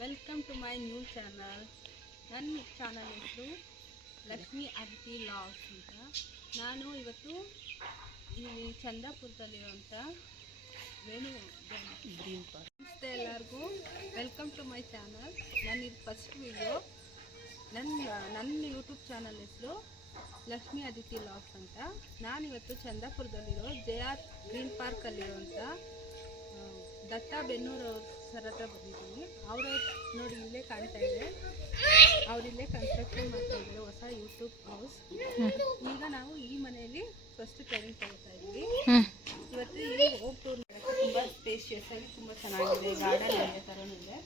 Welcome to my new channel. ನನ್ನ channel ಹೆಸರು Lakshmi Aditi logs ಅಂತ. ನಾನು ಇವತ್ತು ಇಲ್ಲಿ ಚಂದಾಪುರದಲ್ಲಿರುವಂಥ ವೇಣು ಗ್ರೀನ್ ಪಾರ್ಕ್. ನಮಸ್ತೆ ಎಲ್ಲರಿಗೂ, ವೆಲ್ಕಮ್ ಟು ಮೈ ಚಾನಲ್. ನಾನು ಇದು ಫಸ್ಟ್ ವಿಡಿಯೋ. ನನ್ನ ಯೂಟ್ಯೂಬ್ ಚಾನಲ್ ಹೆಸರು ಲಕ್ಷ್ಮಿ ಅದಿತಿ ಲಾಗ್ಸ್ ಅಂತ. ನಾನಿವತ್ತು ಚಂದಾಪುರದಲ್ಲಿರೋ ಜೆ.ಆರ್. ಗ್ರೀನ್ ಪಾರ್ಕಲ್ಲಿರುವಂಥ ದತ್ತ ಬೆನ್ನೂರು ಅವ್ರ ಸರ್ ಹತ್ರ ಬಂದಿದ್ದೀನಿ. ಅವರು ನೋಡಿ ಇಲ್ಲೇ ಕಾಣ್ತಾ ಇದೆ, ಅವರಿಲ್ಲೇ ಕನ್ಸ್ಟ್ರಕ್ಷನ್ ಮಾಡ್ತಾ ಇದ್ದಾರೆ ಹೊಸ ಯೂಟ್ಯೂಬ್ ಹೌಸ್. ಈಗ ನಾವು ಈ ಮನೆಯಲ್ಲಿ ಫಸ್ಟ್ ಟ್ರೈನಿಂಗ್ ತಗೋತಾ ಇದ್ದೀವಿ. ಇವತ್ತು ಇಲ್ಲಿ ಹೋಮ್ ಟೂರ್ ಮಾಡೋಕ್ಕೆ ತುಂಬ ಸ್ಪೇಷಿಯಸ್ ಆಗಿ ತುಂಬ ಚೆನ್ನಾಗಿದೆ, ಗಾರ್ಡನ್ ಇದೆ ಥರನೂ ಇದೆ.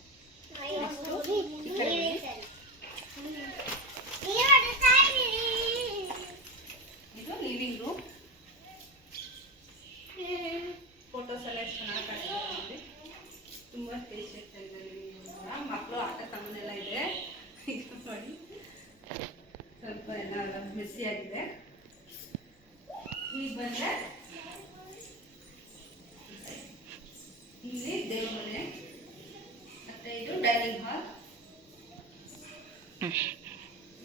ನೆಕ್ಸ್ಟು ಈ ಕಡೆ ಇದು ಲಿವಿಂಗ್ ರೂಮ್. ಫೋಟೋಸ್ ಎಲ್ಲ ಎಷ್ಟು ಚೆನ್ನಾಗಿ ಕಾಣ್ತಿದೆ, ತುಂಬ ಸ್ಪೇಷಿಯಸ್ ಆಗಿದೆ ಲಿವಿಂಗ್ ರೂಮ್. ಮಕ್ಕಳು ಆಟ ಸಾಮಾನೆಲ್ಲ ಇದೆ. ಇದು ನೋಡಿ ಸ್ವಲ್ಪ ಎಲ್ಲ ಮೆಸ್ಸಿ ಆಗಿದೆ. ಈಗ ಬಂದರೆ ಇಲ್ಲಿ ದೇವ್ರ ಮನೆ, ಮತ್ತೆ ಇದು ಡೈನಿಂಗ್ ಹಾಲ್,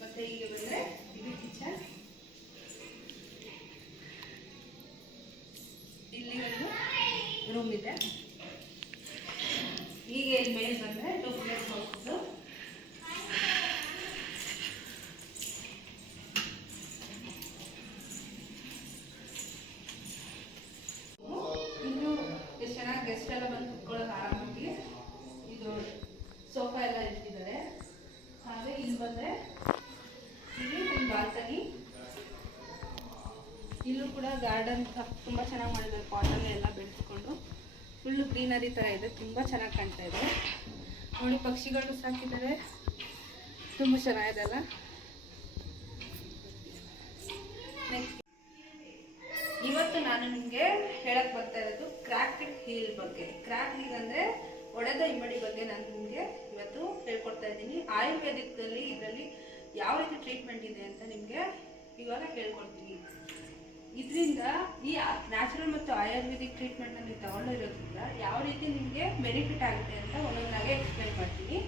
ಮತ್ತೆ ಹೀಗೆ ಬಂದರೆ ಇದು ಕಿಚನ್. ಇಲ್ಲಿ ಒಂದು ರೂಮ್ ಇದೆ. ಈಗ ಇಲ್ಲಿ ಮೇಲೆ ಬಂದರೆ ಡೂಪ್ಲೆಕ್ಸ್ ಹೌಸು. ಇನ್ನು ಎಷ್ಟು ಚೆನ್ನಾಗಿ ಗೆಸ್ಟ್ ಎಲ್ಲ ಬಂದು ಕುತ್ಕೊಳ್ಳೋಕೆ ಆರಾಮಾಗಿ ಇದು ಸೋಫಾ ಎಲ್ಲ ಇಟ್ಟಿದ್ದಾರೆ. ಹಾಗೆ ಇಲ್ಲಿ ಬಂದರೆ ಇಲ್ಲಿ ಒಂದು ಬಾಲ್ಕನಿ. ಇಲ್ಲೂ ಕೂಡ ಗಾರ್ಡನ್ ತುಂಬ ಚೆನ್ನಾಗಿ ಮಾಡಿದ್ದಾರೆ, ಪಾಟಲ್ಲಿ ಎಲ್ಲ ಬೆಳೆಸ್ಕೊಂಡು ಫುಲ್ಲು ಗ್ರೀನರಿ ಥರ ಇದೆ, ತುಂಬ ಚೆನ್ನಾಗಿ ಕಾಣ್ತಾ ಇದೆ. ನೋಡಿ ಪಕ್ಷಿಗಳು ಸಾಕಿದ್ದಾರೆ, ತುಂಬ ಚೆನ್ನಾಗಿದೆ ಅಲ್ಲ. ನೆಕ್ಸ್ಟ್ ಇವತ್ತು ನಾನು ನಿಮಗೆ ಹೇಳಕ್ಕೆ ಬರ್ತಾ ಇರೋದು ಕ್ರ್ಯಾಕ್ಡ್ ಹೀಲ್ ಬಗ್ಗೆ. ಕ್ರ್ಯಾಕ್ ಹೀಲ್ ಅಂದರೆ ಒಡೆದ ಇಮ್ಮಡಿ ಬಗ್ಗೆ ನಾನು ನಿಮಗೆ ಇವತ್ತು ಹೇಳ್ಕೊಡ್ತಾ ಇದ್ದೀನಿ. ಆಯುರ್ವೇದಿಕಲ್ಲಿ ಇದರಲ್ಲಿ ಯಾವ ರೀತಿ ಟ್ರೀಟ್ಮೆಂಟ್ ಇದೆ ಅಂತ ನಿಮಗೆ ಇವಾಗ ಹೇಳ್ಕೊಡ್ತೀನಿ. ಇದರಿಂದ ಈ ನ್ಯಾಚುರಲ್ ಮತ್ತು ಆಯುರ್ವೇದಿಕ್ ಟ್ರೀಟ್ಮೆಂಟ್ನ ನೀವು ತಗೊಂಡಿರೋದ್ರಿಂದ ಯಾವ ರೀತಿ ನಿಮಗೆ ಬೆನಿಫಿಟ್ ಆಗುತ್ತೆ ಅಂತ ಒಂದೊಂದಾಗೆ ಎಕ್ಸ್ಪ್ಲೇನ್ ಮಾಡ್ತೀನಿ.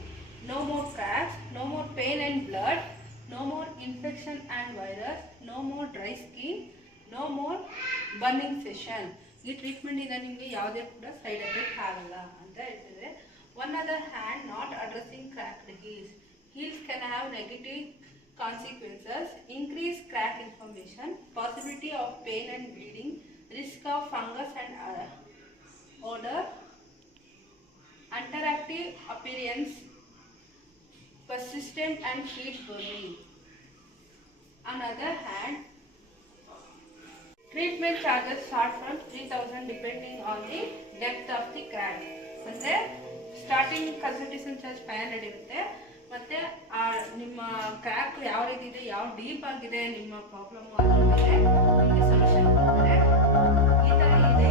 No more cracks, no more pain and blood, no more infection and virus, no more dry skin, no more burning session. ಈ ಟ್ರೀಟ್ಮೆಂಟಿಂದ ನಿಮಗೆ ಯಾವುದೇ ಕೂಡ ಸೈಡ್ ಎಫೆಕ್ಟ್ ಆಗಲ್ಲ ಅಂತ ಹೇಳ್ತಿದ್ರೆ. On other hand, not addressing cracked heels. Heels can have negative consequences, increased crack inflammation, possibility of pain and bleeding, risk of fungus and odor, interactive appearance, persistent and heat burning. On the other hand, treatment charges start from 3,000 depending on the depth of the crack. ಅಂದರೆ starting consultation charge 500 ಇರುತ್ತೆ. ಮತ್ತು ನಿಮ್ಮ crack ಯಾವ ರೀತಿ ಇದೆ, ಯಾವ deep ಆಗಿದೆ ನಿಮ್ಮ ಪ್ರಾಬ್ಲಮ್ಮು, ಅದ್ರ ಮೇಲೆ ನಿಮಗೆ ಸೊಲ್ಯೂಷನ್ ಕೊಡ್ತಾರೆ. ಈ ಥರ ಇದೆ